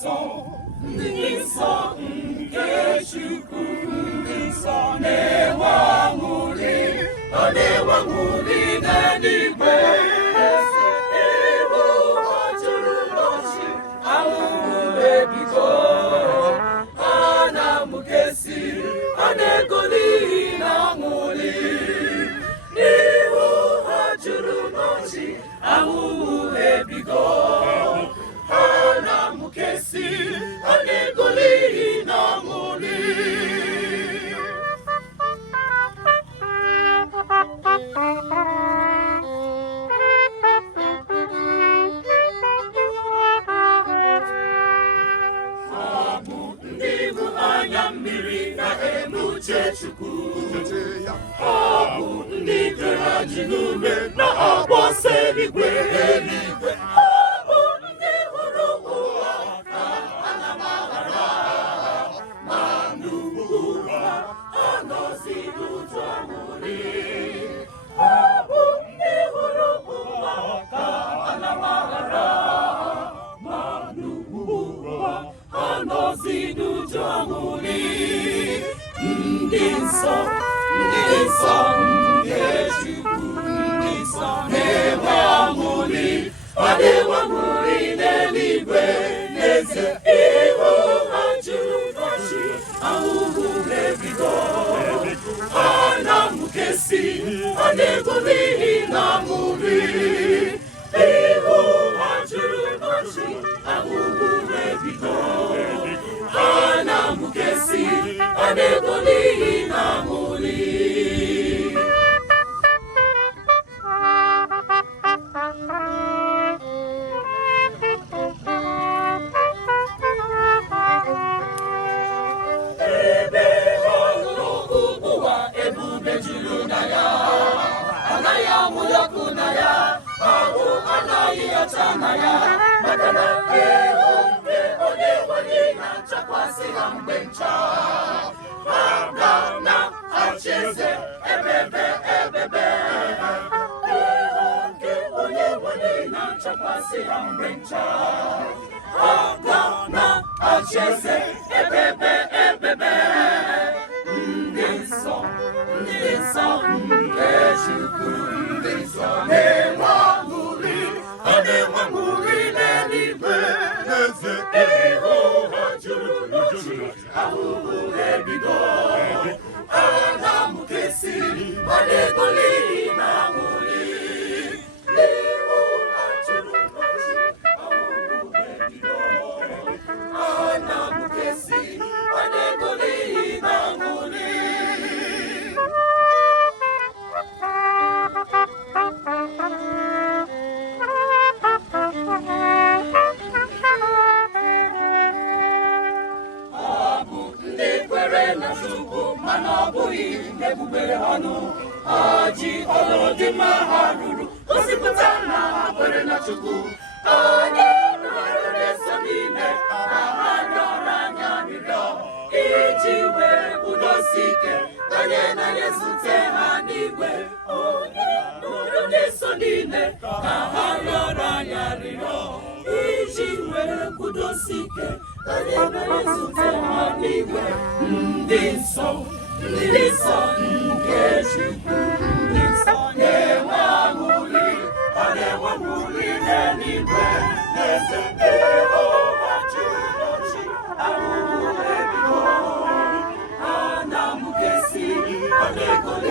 nsọ nke Chukwu, ndị nsọ na-enwe aṅụrị, ọ na-enwe aṅụrị n'eluigwe. Ihu ha juru n'ọchị, ahụhụ ebigo, ha na-amụkesi, ha na-egoli na aṅụrị. Ihu ha juru n'ọchị, ahụhụ ebigo, ha na-amụkesi, ha na-egoli na aṅụrị. Chukwu, ọ bụ ndị dere ji n'ume na-agbasa eluigwe. Ọ bụ ndị hụrụ ụwa ka ana m aghara, ma n'ugwu ha anọzi n'ụjọ aṅụrị. Ọ bụ ndị hụrụ ụwa ka ana m aghara, ma n'ugwu ha anọzi n'ụjọ aṅụrị. Ndị nsọ nke Chukwu, ndị nsọ na-enwe aṅụrị, ọ na-enwe aṅụrị n'eluigwe. N'ezie, ihu ha juru n'ọchị, ahụhụ ebigo, ha na-amụkesi, ha na-egoli na aṅụrị. Ihu ha juru n'ọchị, ahụhụ ebigo, ha na-amụkesi, ha na-egoli na aṅụrị. Ebe ha hụrụ ụwa ebube juru na ya, anaghị amụ ọkụ na ya, ahụ anaghị acha na ya, maka na ihu nke onye nwanyị na-achakwasị ha mgbe ncha. Ha ga na-achị eze ebebe ebebe, ihu nke onye nwanyị na-achakwasị ha mgbe ncha. Ha ga na-achị eze ebebe ebebe. Ndị nsọ nke Chukwu, ndị nsọ na-enwe aṅụrị, ọ na-enwe aṅụrị n'eluigwe. Ihu ha juru n'ọchị, ahụhụ ebigo, ha na-amụkesi, ha na-egoli na aṅụrị. Ihu ha juru n'ọchị, ahụhụ ebigo, ha na-amụkesi, ha na-egoli na aṅụrị. Mana ọ bụghị egbugbere ọnụ, ha ji ọlọdị mma ha rụrụ gosipụta na ha kwere na Chukwu. Anyị nọrọ n'eso niile ka ha rịọrọ anyị arịrịọ, iji wee kwudosi ike anyị na-ezute ha n'igwe. Onye nọrọ n'eso niile ka ha rịọrọ anyị arịrịọ, iji wee kwudosi ike anyị na-ezute ha n'igwe. Ndị nsọ nke Chukwu, ndị nsọ na-enwe aṅụrị, ọ na-enwe aṅụrị n'eluigwe. N'ezie, ihu ha juru n'ọchị, ahụhụ ebigo, ha na-amụkesi, ọ na-egoli